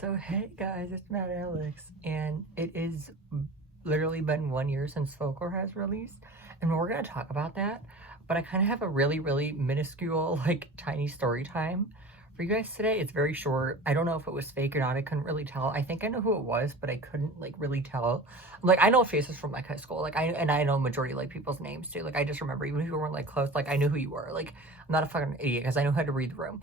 So hey guys, it's Matt Alex, and it is literally been 1 year since Folklore has released, and we're gonna talk about that. But I kind of have a really minuscule, like tiny story time for you guys today. It's very short. I don't know if it was fake or not. I couldn't really tell. I think I know who it was, but I couldn't like really tell. Like I know faces from like high school, like I know majority like people's names too. Like I just remember even if you weren't like close, like I knew who you were. Like I'm not a fucking idiot because I know how to read the room.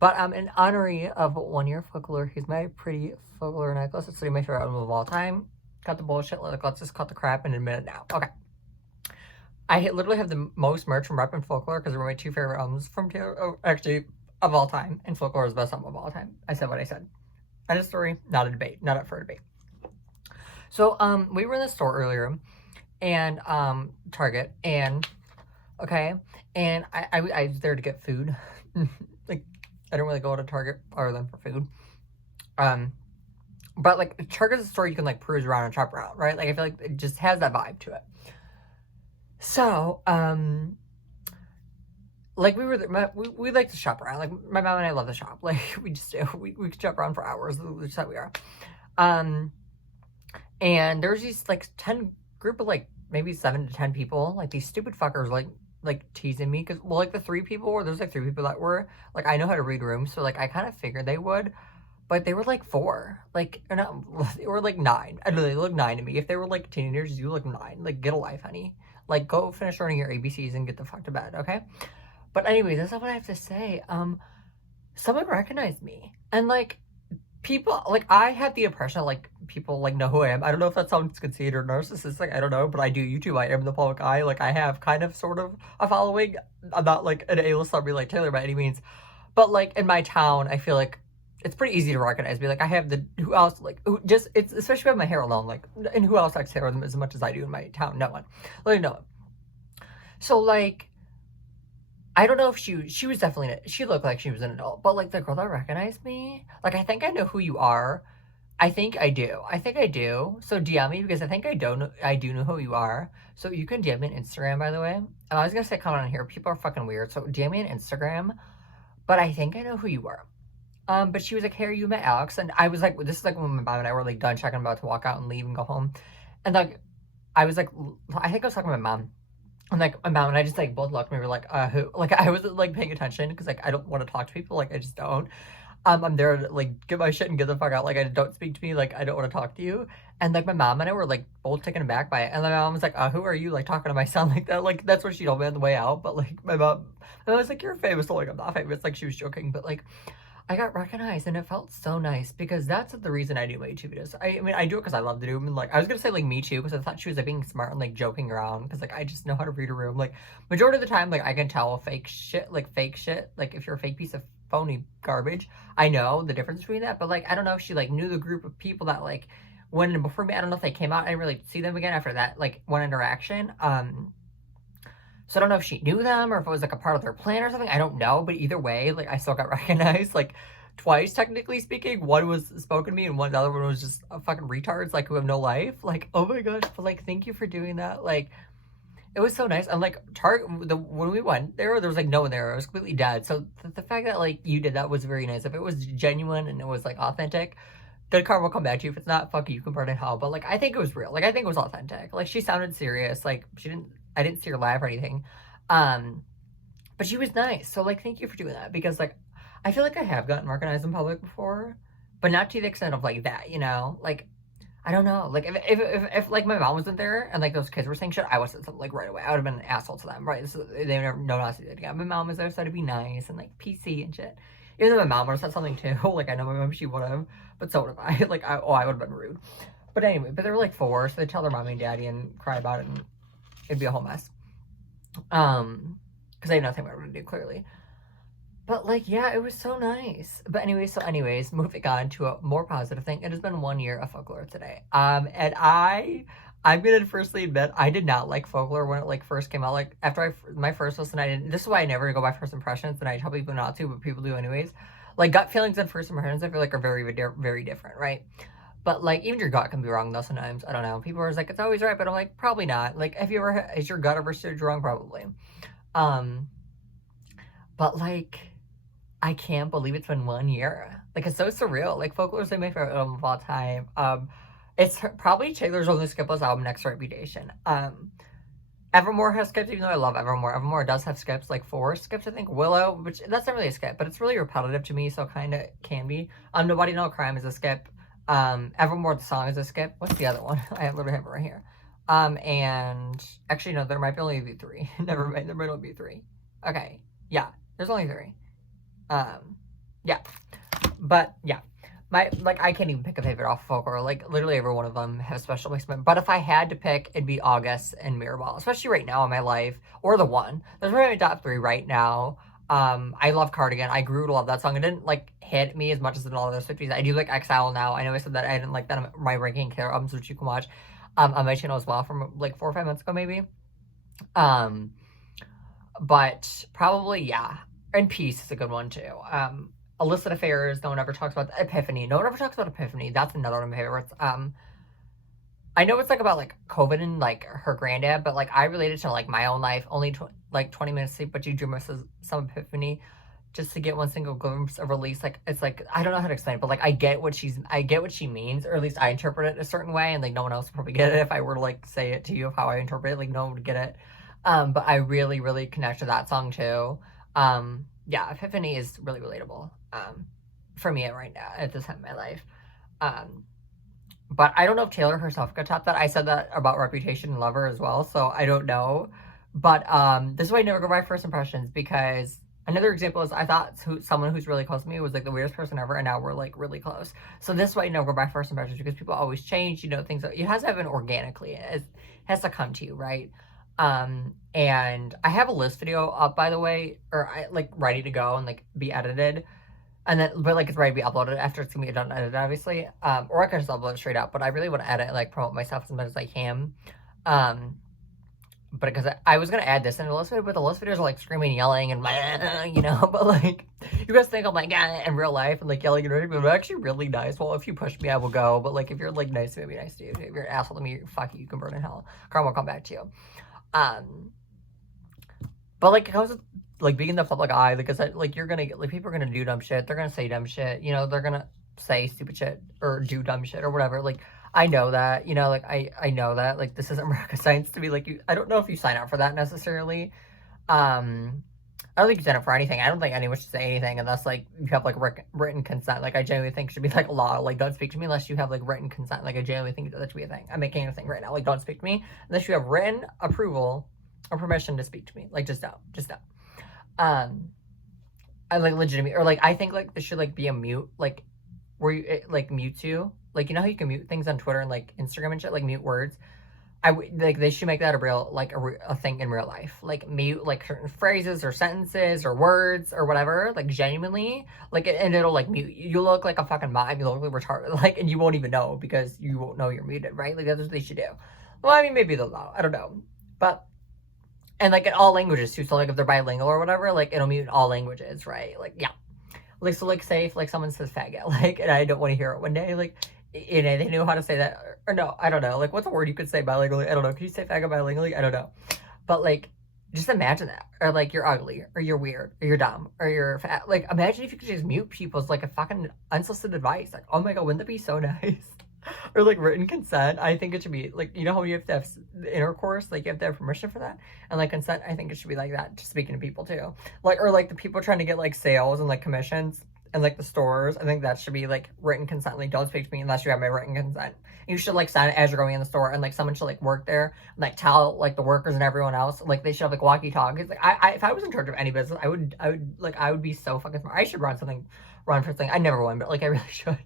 But in honoring of 1 year folklore, here's my pretty folklore necklace. It's my favorite album of all time. Cut the bullshit. Let's just cut the crap and admit it now. Okay. I literally have the most merch from Rap and Folklore because they're my two favorite albums from Taylor. Oh, actually, of all time. And Folklore is the best album of all time. I said what I said. End of story. Not a debate. Not up for a debate. So we were in the store earlier, and Target, and okay, and I was there to get food. Like I don't really go to Target other than for food. But like Target's a store you can like cruise around and shop around, right? Like I feel like it just has that vibe to it. So, like we like to shop around. Like my mom and I love to shop. Like we just do. We could shop around for hours. That's how we are. And there's these like 10 group of like maybe 7 to 10 people. Like these stupid fuckers like teasing me because well like the 3 people were there's like 3 people that were like I know how to read rooms, so like I kind of figured they would. But they were like 4, like, or not, they were like 9. I know they look 9 to me. If they were like teenagers, you look 9. Like, get a life, honey. Like, go finish learning your ABCs and get the fuck to bed, okay? But anyways, that's not what I have to say. Someone recognized me. And like, people, like, I had the impression that, like, people, like, know who I am. I don't know if that sounds conceited or narcissistic. I don't know, but I do YouTube. I am the public eye. Like, I have kind of, sort of, a following. I'm not, like, an A-list celebrity like Taylor by any means. But, like, in my town, I feel like it's pretty easy to recognize me. Like I have the who else like who just it's especially with my hair alone. Like and who else likes hair as much as I do in my town? No one. Like no one. So like I don't know if she was definitely she looked like she was an adult, but like the girl that recognized me, like I think I know who you are. I think I do. I think I do. So DM me because I think I do know who you are. So you can DM me on Instagram by the way. And I was gonna say comment on here. People are fucking weird. So DM me on Instagram. But I think I know who you are. But she was like, hey, you met Alexx? And I was like, this is like when my mom and I were like done checking, about to walk out and leave and go home. And like, I was like, I think I was talking to my mom. And like, my mom and I just like both looked at me, we were like, who? Like, I wasn't like paying attention because like, I don't want to talk to people. Like, I just don't. I'm there to like get my shit and get the fuck out. Like, I don't speak to me. Like, I don't want to talk to you. And like, my mom and I were like both taken aback by it. And my mom was like, who are you? Like, talking to my son like that. Like, that's what she told me on the way out. But like, my mom, and I was like, you're famous. So like, I'm not famous. Like, she was joking. But like, I got recognized and it felt so nice because that's the reason I do my YouTube videos. I mean, I do it because I love to do them. And like, I was gonna say like me too because I thought she was like being smart and like joking around because like I just know how to read a room. Like, majority of the time, like I can tell fake shit. Like, if you're a fake piece of phony garbage, I know the difference between that. But like, I don't know if she like knew the group of people that like went in before me. I don't know if they came out. I didn't really see them again after that like one interaction. So I don't know if she knew them or if it was like a part of their plan or something. I don't know. But either way, like I still got recognized like twice, technically speaking. One was spoken to me and the other one was just fucking retards like who have no life. Like, oh my gosh. But like, thank you for doing that. Like, it was so nice. And like when we went there was like no one there. It was completely dead. So the fact that like you did that was very nice. If it was genuine and it was like authentic, good karma will come back to you. If it's not, fuck you can burn in hell. But like I think it was real. Like I think it was authentic. Like she sounded serious. Like I didn't see her laugh or anything. But she was nice. So like thank you for doing that. Because like I feel like I have gotten recognized in public before. But not to the extent of like that, you know? Like I don't know. Like if like my mom wasn't there and like those kids were saying shit, I would have said something like right away. I would have been an asshole to them, right? So they never know not to do that again. My mom was there, so to be nice and like PC and shit. Even though my mom would have said something too, like I know my mom, she would have, but so would have I. Like I would have been rude. But anyway, but they were like 4, so they tell their mommy and daddy and cry about it, and it'd be a whole mess. Because I had nothing better to do clearly. But like, yeah, it was so nice. But anyways, moving on to a more positive thing. It has been 1 year of folklore today. And I'm gonna firstly admit I did not like folklore when it like first came out. Like after my first listen, I didn't. This is why I never go by first impressions, and I tell people not to, but people do anyways. Like gut feelings and first impressions, I feel like are very different, right? But like even your gut can be wrong though sometimes. I don't know. People are like it's always right, but I'm like probably not. Like if you ever is your gut ever stood you wrong? Probably. Um, but like I can't believe it's been 1 year. Like, it's so surreal. Like, Folklore is like my favorite album of all time. It's probably Taylor's only skipless album next to Reputation. Evermore has skips, even though I love Evermore. Evermore does have skips, like 4 skips, I think. Willow, which that's not really a skip, but it's really repetitive to me, so kind of can be. Nobody No Crime is a skip. Evermore, the song, is a skip. What's the other one? I literally have it right here. And actually, no, there might only be 3. Never mind, there might only be 3. Okay, yeah, there's only 3. Yeah, but yeah. I can't even pick a favorite off of Folklore. Like, literally every one of them has special placement. But if I had to pick, it'd be August and Mirrorball. Especially right now in my life. Or The One. Those are my top 3 right now. I love Cardigan. I grew to love that song. It didn't, like, hit me as much as in all the other 50s. I do like Exile now. I know I said that I didn't like that on my ranking Killer albums, which you can watch on my channel as well from, like, 4 or 5 months ago, maybe. But probably, yeah. And Peace is a good one, too. Illicit Affairs, no one ever talks about. Epiphany, no one ever talks about Epiphany. That's another one of my favorites. I know it's like about like COVID and like her granddad, but like I related to like my own life. Only like 20 minutes sleep, but you dream of some epiphany, just to get one single glimpse of release. Like, it's like, I don't know how to explain it, but like I get what she means, or at least I interpret it a certain way, and like no one else would probably get it if I were to like say it to you of how I interpret it. Like, no one would get it. But I really, really connect to that song too. Yeah, Epiphany is really relatable. For me right now at this time in my life. But I don't know if Taylor herself could top that. I said that about Reputation and Lover as well, so I don't know. But this is why I never go by first impressions, because another example is I thought someone who's really close to me was like the weirdest person ever, and now we're like really close. So this is why I never go by first impressions, because people always change. You know, things, it has to happen organically. It has to come to you, right? And I have a list video up, by the way, or I like ready to go and like be edited. And then, but like, it's ready to be uploaded after it's gonna be done edited, obviously. Or I can just upload it straight out, but I really want to edit, like, promote myself as much as I can. But because I was gonna add this in the list video, but the list videos are like screaming, yelling, and you know, but like, you guys think I'm like, in real life, and like yelling and everything, but I'm actually really nice. Well, if you push me, I will go, but like, if you're like nice to me, I'll be nice to you. If you're an asshole to me, fuck you, you can burn in hell. Karma will come back to you. But like, it comes with like being in the public eye, because like you're gonna get, like, people are gonna do dumb shit, they're gonna say dumb shit, you know, they're gonna say stupid shit or do dumb shit or whatever. Like, I know that, you know, like I know that, like, this isn't rocket science to be like, you, I don't know if you sign up for that necessarily. I don't think you sign up for anything. I don't think anyone should say anything unless like you have like written consent. Like, I genuinely think it should be like a law, like, don't speak to me unless you have like written consent. Like, I genuinely think that should be a thing. I'm making a thing right now, like, don't speak to me unless you have written approval or permission to speak to me. Like, just don't. I like legitimate, or like, I think like this should like be a mute, like, where you it, like, mutes you, like, you know how you can mute things on Twitter and like Instagram and shit, like mute words. Like, they should make that a real, like, a thing in real life, like mute like certain phrases or sentences or words or whatever, like, genuinely, like, and it'll like mute you. Look like a fucking mime, you look like retarded, like, and you won't even know because you won't know you're muted, right? Like, that's what they should do. Well, I mean, maybe they'll know, I don't know, but. And like in all languages too, so like if they're bilingual or whatever, like it'll mute all languages, right? Like, yeah. Like, so like, say if like someone says faggot, like, and I don't want to hear it one day, like, you know, they know how to say that, or no, I don't know, like, what's a word you could say bilingually? I don't know, can you say faggot bilingually? I don't know. But like, just imagine that. Or like, you're ugly, or you're weird, or you're dumb, or you're fat. Like, imagine if you could just mute people's like a fucking unsolicited advice. Like, oh my god, wouldn't that be so nice? Or like written consent. I think it should be like, you know how you have to have intercourse, like you have to have permission for that, and like consent, I think it should be like that, just speaking to people too, like, or like the people trying to get like sales and like commissions and like the stores, I think that should be like written consent. Like, don't speak to me unless you have my written consent. You should like sign it as you're going in the store, and like someone should like work there and like tell like the workers and everyone else, like they should have like walkie talkies. Like, I if I was in charge of any business, I would be so fucking smart. I should run for something. I never won, but like, I really should.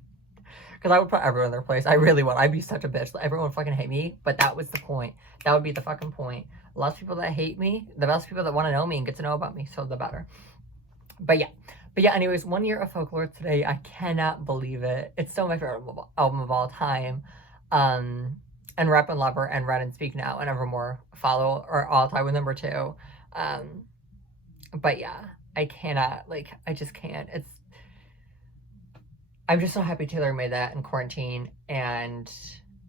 Because I would put everyone in their place. I really would. I'd be such a bitch. Everyone would fucking hate me. But that was the point. That would be the fucking point. Less people that hate me, the best people that want to know me and get to know about me. So the better. But yeah, anyways, 1 year of Folklore today. I cannot believe it. It's still my favorite album of all time. And Rep and Lover and Red and Speak Now and Evermore follow, or all time with number 2. But yeah, I cannot, like, I just can't. I'm just so happy Taylor made that in quarantine, and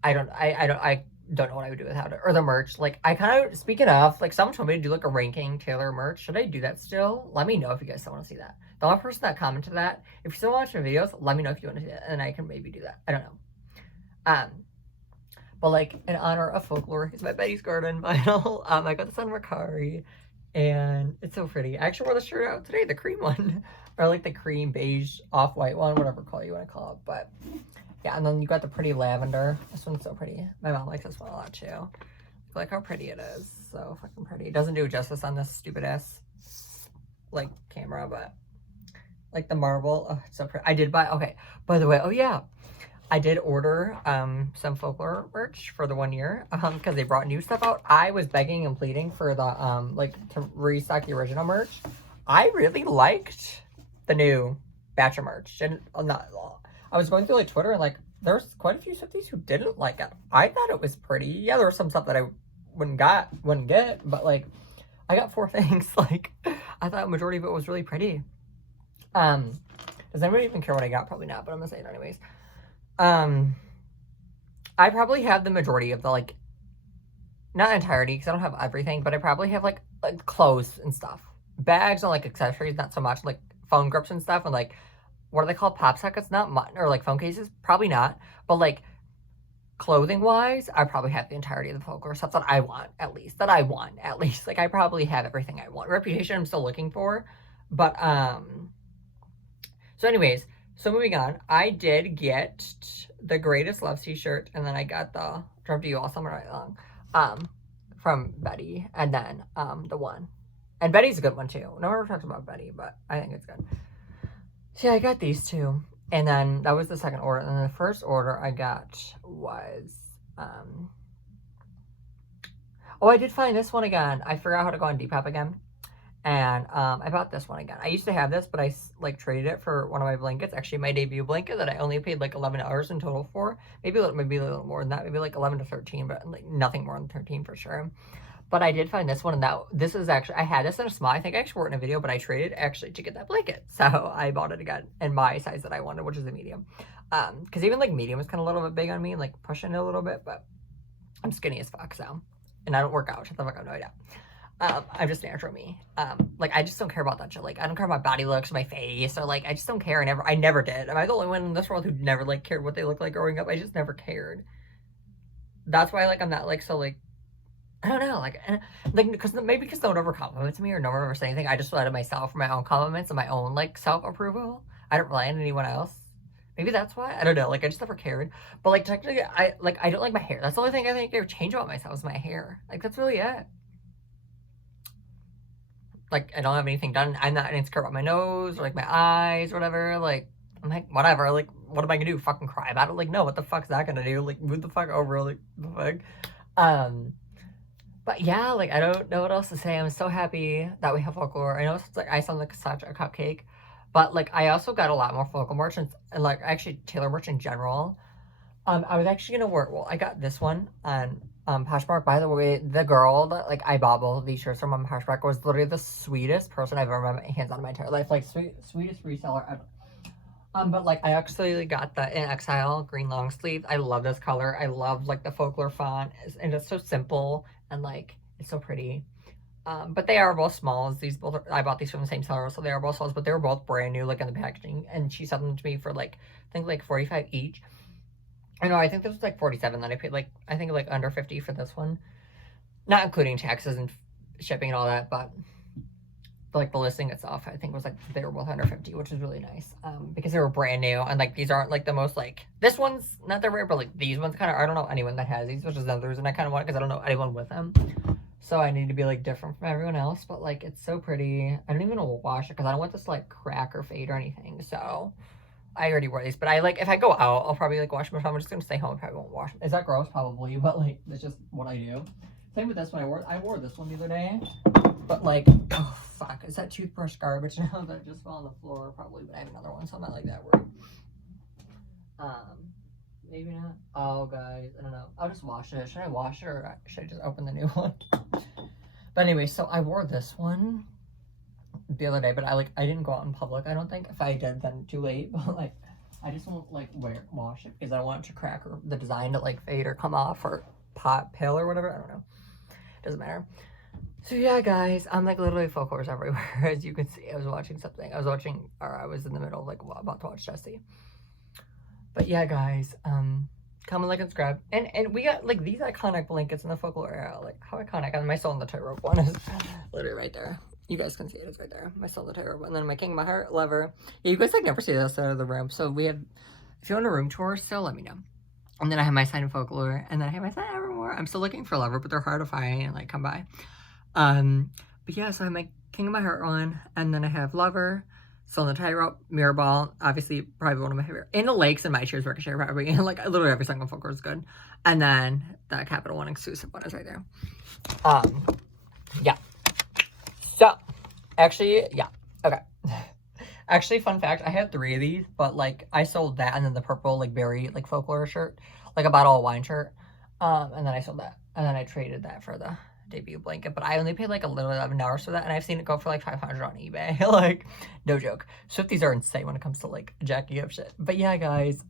I don't know what I would do without it. Or the merch. Like, I kind of, speaking of, like, someone told me to do, like, a ranking Taylor merch. Should I do that still? Let me know if you guys still want to see that. The only person that commented that, if you're still watching videos, let me know if you want to see that, and I can maybe do that. I don't know. But, like, in honor of folklore, it's my Betty's Garden vinyl. I got this on Mercari, and it's so pretty. I actually wore the shirt out today, the cream one. Or, like, the cream beige off-white one, whatever color you want to call it. But, yeah, and then you got the pretty lavender. This one's so pretty. My mom likes this one a lot, too. Like how pretty it is. So fucking pretty. It doesn't do justice on this stupid ass, like, camera, but, like, the marble. Oh, it's so pretty. I did buy, okay, by the way, oh, yeah. I did order some folklore merch for the 1 year because they brought new stuff out. I was begging and pleading for the like to restock the original merch. I really liked the new batch of merch, and I was going through like Twitter and like there's quite a few Swifties who didn't like it. I thought it was pretty. Yeah, there was some stuff that I wouldn't get, but like I got 4 things. Like I thought a majority of it was really pretty. Does anybody even care what I got? Probably not, but I'm gonna say it anyways. I probably have the majority of the, like, not entirety, because I don't have everything, but I probably have, like clothes and stuff. Bags and, like, accessories, not so much, like, phone grips and stuff, and, like, what are they called? Pop sockets? Not much, or, like, phone cases? Probably not, but, like, clothing-wise, I probably have the entirety of the folklore stuff that I want, at least. Like, I probably have everything I want. Reputation, I'm still looking for, but, so anyways, so moving on, I did get the Greatest Love t-shirt, and then I got the Drop to You All Summer Night Long, from Betty, and then, the one. And Betty's a good one, too. No one ever talks about Betty, but I think it's good. So yeah, I got these two, and then that was the second order, and then the first order I got was, oh, I did find this one again. I forgot how to go on Depop again. And I bought this one again. I used to have this, but I like traded it for one of my blankets. Actually, my debut blanket that I only paid like $11 in total for. Maybe a little more than that. Maybe like 11 to 13, but like nothing more than 13 for sure. But I did find this one, and this is actually, I had this in a small. I think I actually wore it in a video, but I traded actually to get that blanket. So I bought it again in my size that I wanted, which is a medium. Because even like medium was kind of a little bit big on me, and like pushing it a little bit, but I'm skinny as fuck, so. And I don't work out. Shut the fuck up, no idea. I'm just natural me. Like, I just don't care about that shit. Like, I don't care about body looks, my face, or, like, I just don't care. I never did. Am I the only one in this world who never, like, cared what they look like growing up? I just never cared. That's why, like, I'm not, like, so, like, I don't know, like, because no one ever compliments me or no one ever say anything. I just rely on myself for my own compliments and my own, like, self-approval. I don't rely on anyone else. Maybe that's why. I don't know. Like, I just never cared. But, like, technically, I don't like my hair. That's the only thing I think I would change about myself is my hair. Like, that's really it. Like, I don't have anything done. I'm not insecure about my nose or, like, my eyes or whatever. Like, I'm like, whatever. Like, what am I gonna do? Fucking cry about it? Like, no, what the fuck's that gonna do? Like, move the fuck over. Like, the fuck? But yeah, like, I don't know what else to say. I'm so happy that we have folklore. I know it's like, I sound like such a cupcake. But, like, I also got a lot more folklore merch and like, actually, Taylor merch in general. I was actually gonna wear, well, I got this one on Poshmark. By the way, the girl that, like, I bought these shirts from on Poshmark was literally the sweetest person I've ever met my hands on in my entire life. Like, sweetest reseller ever. But, like, I actually got the In Exile green long sleeve. I love this color. I love, like, the folklore font. And it's so simple and, like, it's so pretty. But they are both smalls. I bought these from the same seller, so they are both smalls, but they were both brand new, like, in the packaging. And she sent them to me for, like, I think, like, $45 each. I know, I think this was like 47 that I paid, like, I think like under 50 for this one. Not including taxes and shipping and all that, but like the listing itself, I think was like, they were both under 50, which is really nice. Because they were brand new, and like, these aren't like the most like, this one's not that rare, but like these ones kind of, I don't know anyone that has these, which is another reason I kind of want it, because I don't know anyone with them. So I need to be like different from everyone else, but like, it's so pretty. I don't even wash it, because I don't want this to like crack or fade or anything, so. I already wore these, but I like, if I go out, I'll probably like wash them. I'm just gonna stay home. I probably won't wash them. Is that gross? Probably, but like, that's just what I do. Same with this one. I wore this one the other day, but like, oh fuck, is that toothbrush garbage now that just fell on the floor? Probably, but I have another one, so I'm not like that worried. Maybe not. Oh guys, I don't know. I'll just wash it. Should I wash it, or should I just open the new one? But anyway, so I wore this one the other day, but I didn't go out in public. I don't think. If I did, then too late. But like, I just won't like wash it, because I don't want it to crack or the design to like fade or come off or pot pill or whatever. I don't know. Doesn't matter. So yeah, guys, I'm like literally folklores everywhere. As you can see, I was watching something. I was in the middle of like about to watch Jessie. But yeah, guys, comment, like, and subscribe. And we got like these iconic blankets in the folklore era. Like, how iconic. And my soul in the tightrope one is literally right there. You guys can see it. It's right there. My soul in the tightrope. And then my king, my heart, lever. Yeah, you guys like never see this out of the room. So we have, if you want a room tour, still let me know. And then I have my sign in folklore. And then I have my sign evermore. I'm still looking for lever, but they're hard to find and like come by. But yeah, so I have my king of my heart one. And then I have lover. So on the tightrope, mirror ball, obviously probably one of my favorite. And the lakes and my cheers ricochet probably. And like literally every single folklore is good. And then the Capital One exclusive one is right there. Yeah. So actually, yeah. Okay. Actually, fun fact, I had 3 of these, but like I sold that and then the purple like berry like folklore shirt, like a bottle of wine shirt. And then I sold that. And then I traded that for the debut blanket, but I only paid like a little $11 for that, and I've seen it go for like $500 on eBay. Like, no joke. Swifties are insane when it comes to like jacking up shit. But yeah, guys,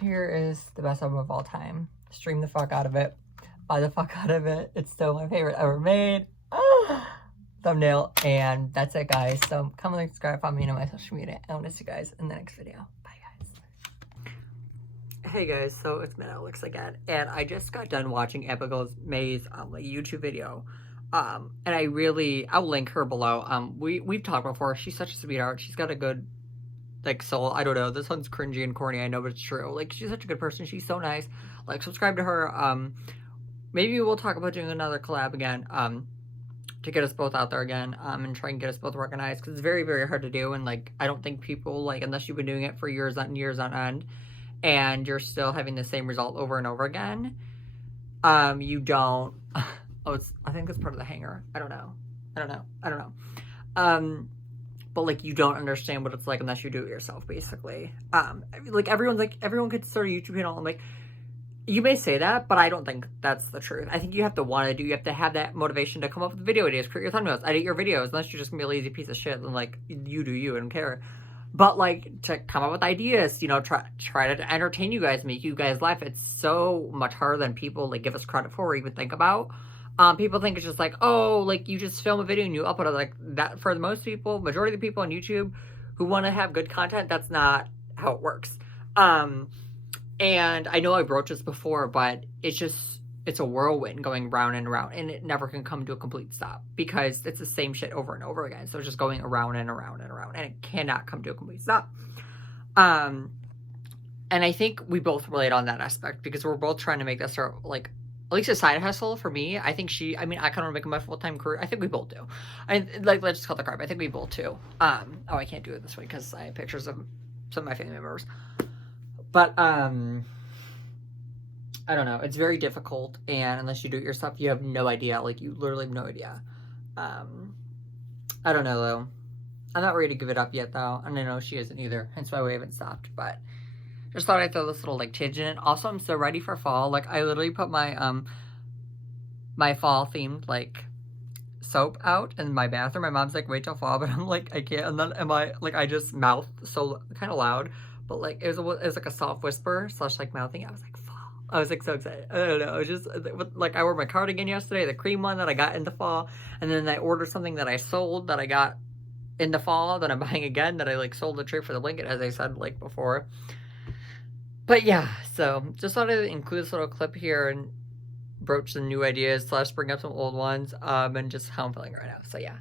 here is the best album of all time. Stream the fuck out of it. Buy the fuck out of it. It's still my favorite ever made. Thumbnail. And that's it, guys. So comment, like, subscribe, follow me on my social media. I want to see you guys in the next video. Bye, guys. Hey guys, so it's me, Alexx again, and I just got done watching Abigail May's like YouTube video, and I'll link her below. We've talked before. She's such a sweetheart. She's got a good like soul. I don't know. This one's cringy and corny, I know, but it's true. Like, she's such a good person. She's so nice. Like, subscribe to her. Maybe we'll talk about doing another collab again. To get us both out there again, and try and get us both organized, because it's very, very hard to do, and like I don't think people, like, unless you've been doing it for years on end, and you're still having the same result over and over again, you don't, I think it's part of the hanger, I don't know, but like, you don't understand what it's like unless you do it yourself, basically. Like, everyone could start a YouTube channel, and like, you may say that, but I don't think that's the truth. I think you have to want to do, you have to have that motivation to come up with video ideas, create your thumbnails, edit your videos, unless you're just gonna be a lazy piece of shit, then like, you do you, I don't care. But like, to come up with ideas, you know, try to entertain you guys, make you guys laugh. It's so much harder than people like give us credit for or even think about. People think it's just like, oh, like you just film a video and you upload it. Like, that, for the most people, majority of the people on YouTube who want to have good content, that's not how it works. And I know I broached this before, but it's a whirlwind going round and around, and it never can come to a complete stop because it's the same shit over and over again. So it's just going around and around and around, and it cannot come to a complete stop. And I think we both relate on that aspect because we're both trying to make this our, like, at least a side hustle for me. I think I kind of want to make it my full-time career. I think we both do. Like, let's just call the carb. I think we both do. Oh, I can't do it this way because I have pictures of some of my family members. But, I don't know. It's very difficult, and unless you do it yourself, you have no idea. Like, you literally have no idea. I don't know, though. I'm not ready to give it up yet, though. And I know she isn't either. Hence why we haven't stopped. But just thought I'd throw this little, like, tangent in. Also, I'm so ready for fall. Like, I literally put my, my fall-themed, like, soap out in my bathroom. My mom's like, wait till fall. But I'm like, I can't. And then I just mouth so kind of loud. But like, it was like a soft whisper / like mouthing. I was like, fall. I was like so excited. I don't know. It was just like, I wore my cardigan yesterday, the cream one that I got in the fall, and then I ordered something that I sold that I got in the fall that I'm buying again, that I like sold the tray for the blanket, as I said like before. But yeah, so just thought I'd include this little clip here and broach some new ideas / bring up some old ones, and just how I'm feeling right now. So yeah.